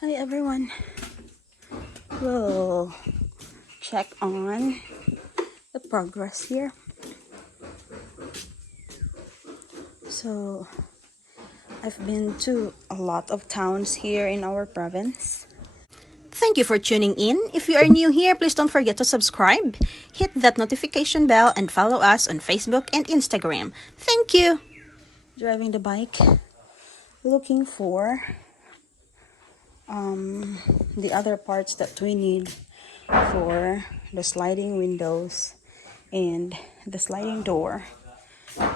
Hi everyone. We'll check on the progress here. So I've been to a lot of towns here in our province. Thank you for tuning in. If you are new here, please don't forget to subscribe, hit that notification bell, and follow us on Facebook and Instagram. Thank you. Driving the bike, looking for the other parts that we need for the sliding windows and the sliding door,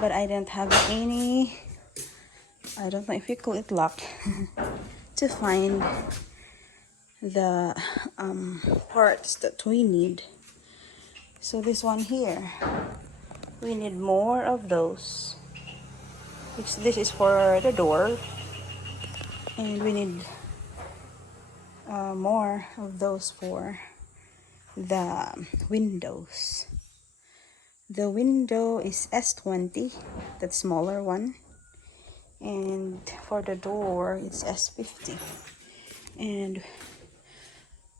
but I don't have any, I don't know if you call it luck to find the parts that we need. So this one here, we need more of those, which this is for the door, and we need more of those for the windows. The window is S20, that smaller one, and for the door it's S50, and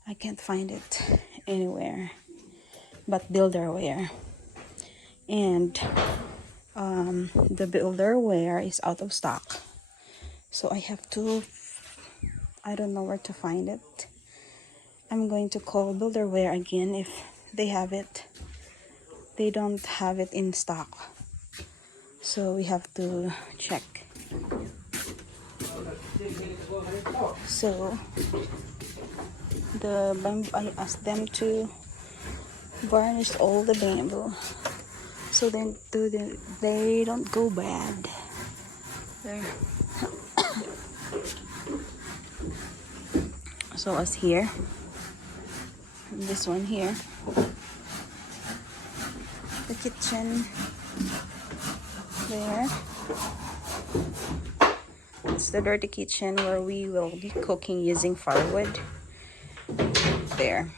I can't find it anywhere but Builderware, and the Builderware is out of stock, so I don't know where to find it. I'm going to call Builderware again if they have it. They don't have it in stock, so we have to check. So the bamboo, I asked them to varnish all the bamboo so then they don't go bad. There. So as here, this one here, the kitchen there. It's the dirty kitchen where we will be cooking using firewood. There.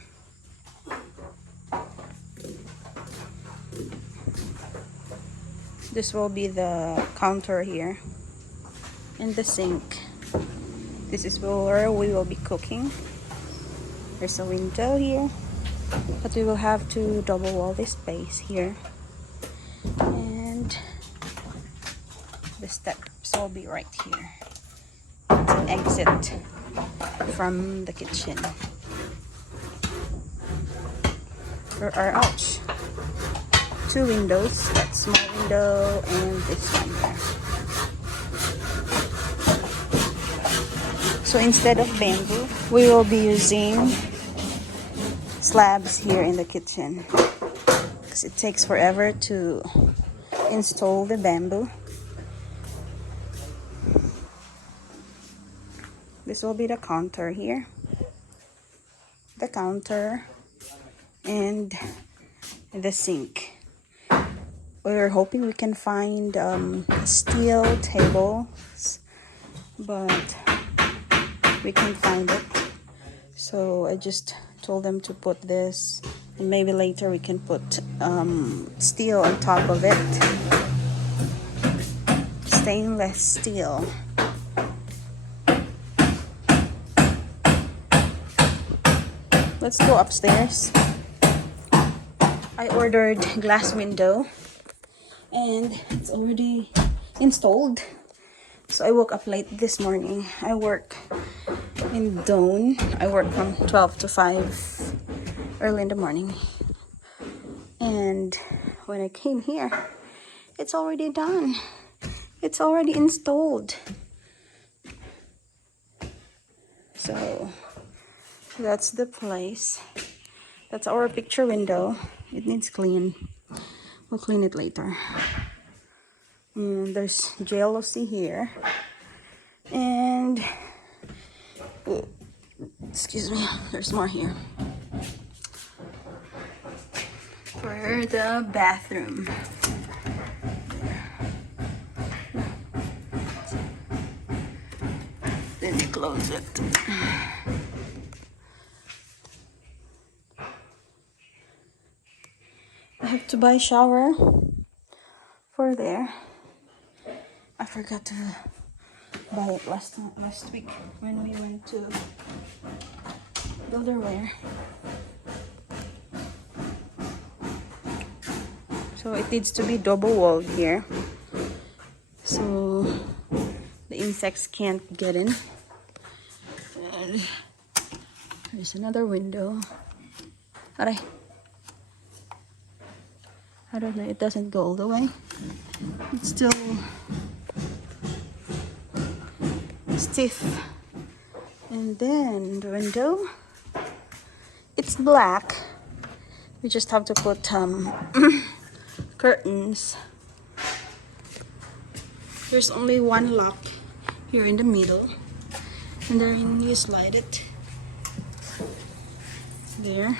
This will be the counter here, and the sink. This is where we will be cooking. There's a window here, but we will have to double wall this space here, and the steps will be right here. It's an exit from the kitchen. There are, ouch, two windows, that small window and this one here. So instead of bamboo, we will be using slabs here in the kitchen because it takes forever to install the bamboo. This will be the counter here, the counter, and the sink. We're hoping we can find steel tables, but we can't find it. So I just told them to put this, and maybe later we can put steel on top of it. Stainless steel. Let's go upstairs. I ordered glass window and it's already installed. So I woke up late this morning. I work in Doan. I work from 12 to 5 early in the morning. And when I came here, it's already done. It's already installed. So that's the place. That's our picture window. It needs clean. We'll clean it later. And there's jealousy here. And excuse me, there's more here. For the bathroom. Then you close it. I have to buy a shower for there. I forgot to buy it last week when we went to Builderware. So it needs to be double walled here, so the insects can't get in. And there's another window. Aray. I don't know, it doesn't go all the way. It's still stiff. And then the window, it's black. We just have to put curtains. There's only one lock here in the middle, and then you slide it there.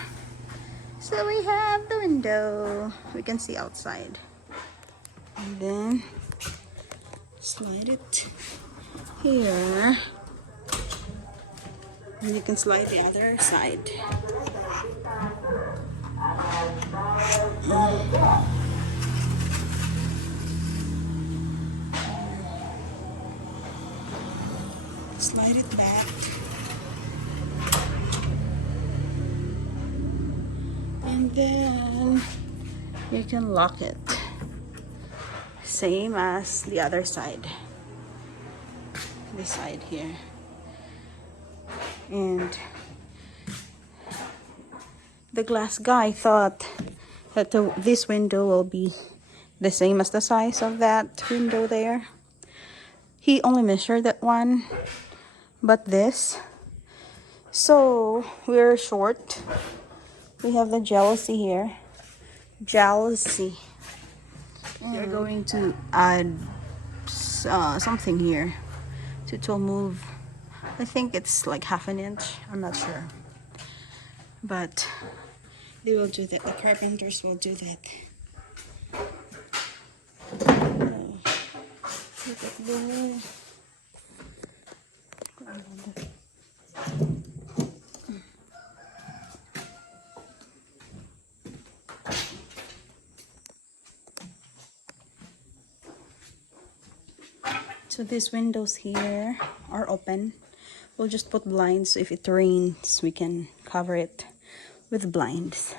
So we have the window, we can see outside, and then slide it here, and you can slide the other side. Slide it back, and then you can lock it, same as the other side, this side here. And the glass guy thought that this window will be the same as the size of that window there. He only measured that one, but this. So we're short. We have the jealousy here. Jealousy. We're going to add something here to move. I think it's like 1/2 inch. I'm not sure. But they will do that. The carpenters will do that. Look at this. So these windows here are open. We'll just put blinds, so if it rains we can cover it with blinds.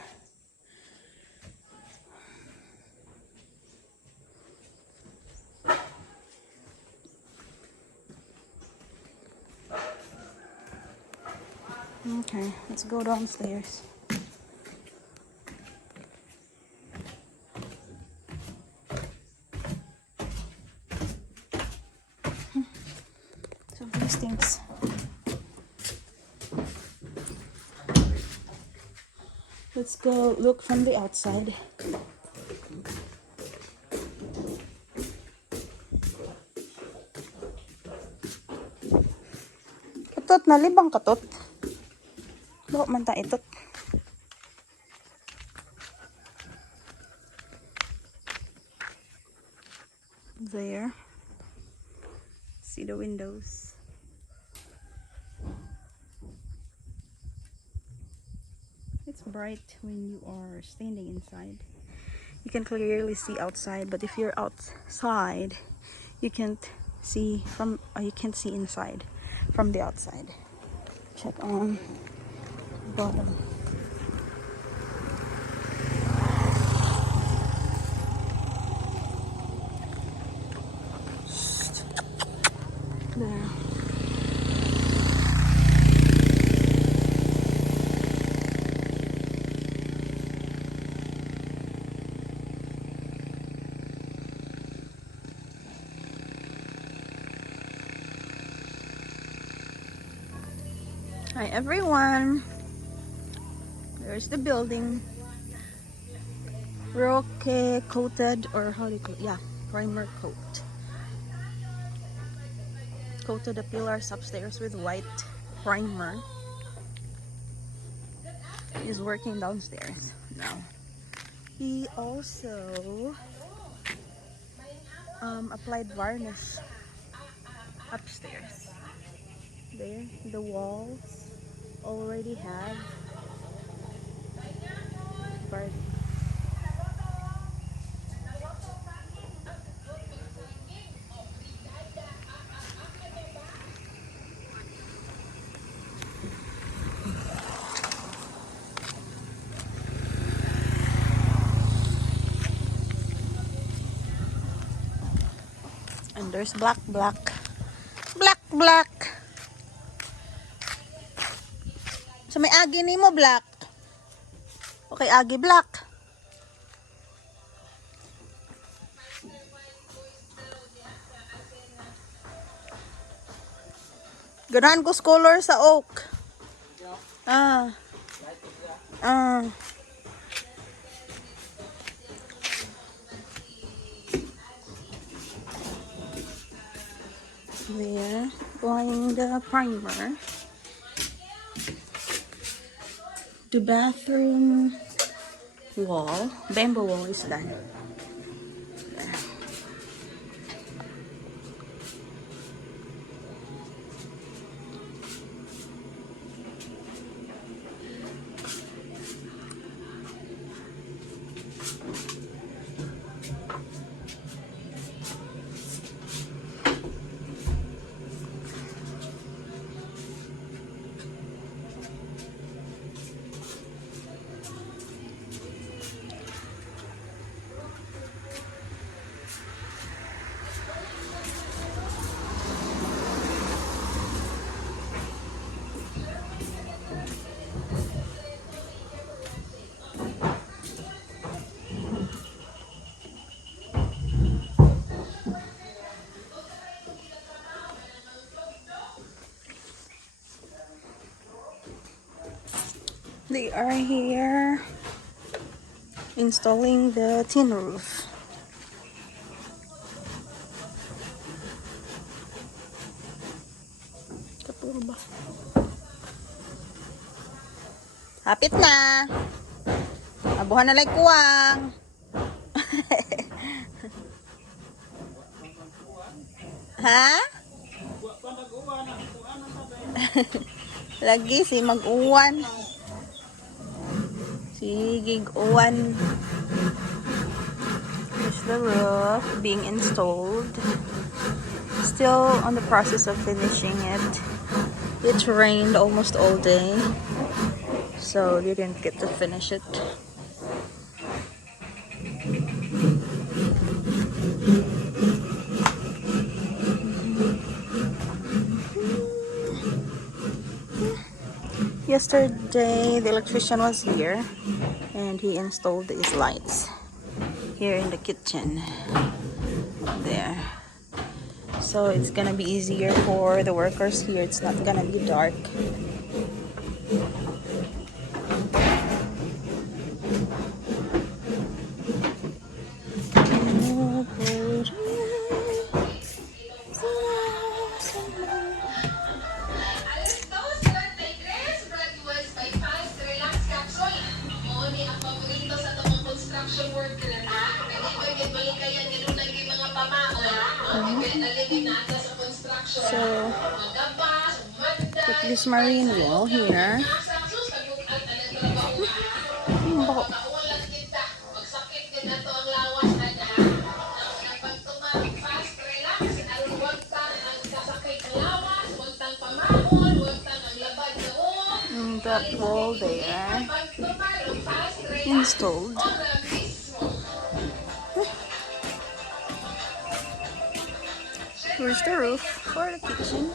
Okay, let's go downstairs. So these things. Let's go look from the outside. Katot, nalibang katot. Bako man ta itot. There. See the windows. It's bright when you are standing inside. You can clearly see outside, but if you're outside, you can't see inside from the outside. Check on the bottom. There. Hi everyone, there's the building. Roque coated, or how do you call it? Yeah, primer coat. Coated the pillars upstairs with white primer. He's working downstairs now. He also applied varnish upstairs. There, the walls already have varnish. There's black, black. Black, black. So may agi ni mo black. Okay, agi black. Ganahan ko color sa oak. Ah. Ah. There, applying the primer. The bathroom wall, bamboo wall is done. There. They are here installing the tin roof. Kapuro ba? Hapit na. Abuhan na lang kuwang. Ha? Lagi si mag-uwan. Si uwan. Here's the roof being installed. Still on the process of finishing it. It rained almost all day, so we didn't get to finish it. Yesterday, the electrician was here and he installed these lights here in the kitchen. There. So it's gonna be easier for the workers here. It's not gonna be dark. So, put this marine wall here. And that wall there installed. Here's the roof for the kitchen.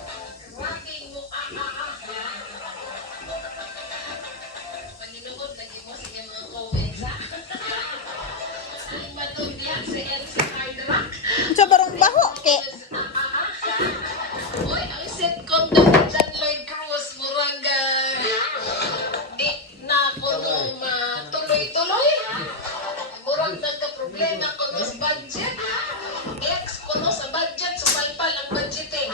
Sa barang baho ke. Oy, ang sitcom daw ni John Lloyd Cruz murang di na kuno matuloy-tuloy. Murang nagka-problema kuno sa budget. Ex kuno sa budget, supalpal ang budgeting.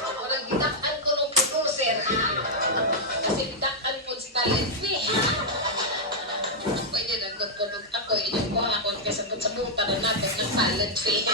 Murang gidak-an kuno producer. Kasi gidak-an po sa talent fee. Pwede na good po ako inyong kuha kung kasabot-sabutan na natin ng talent fee.